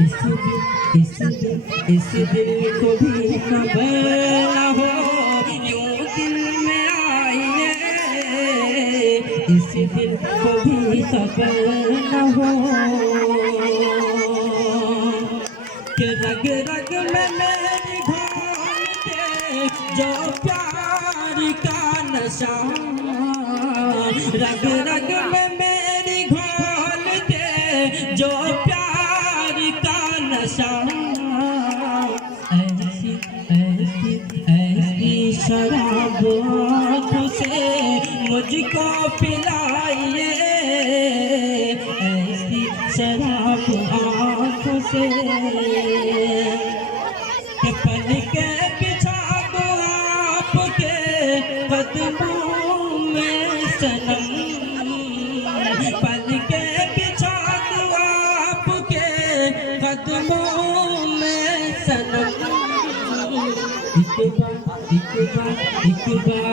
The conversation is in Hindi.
इस दिल को भी खबर न हो यूं दिल में आइए, इस दिल को भी खबर न हो कि रग रग में मेरी घोल के जो प्यार का नशा, रग रग में मेरी घोल के जो प्यार का नशा, ऐसी ऐसी ऐसी शराब आँखों से मुझको पिलाइए, ऐसी शराब आँखों से कि पल के बिछा दो आपके कदमों में सनम, पल के बिछा दो आपके कदमों में सनम, एक बार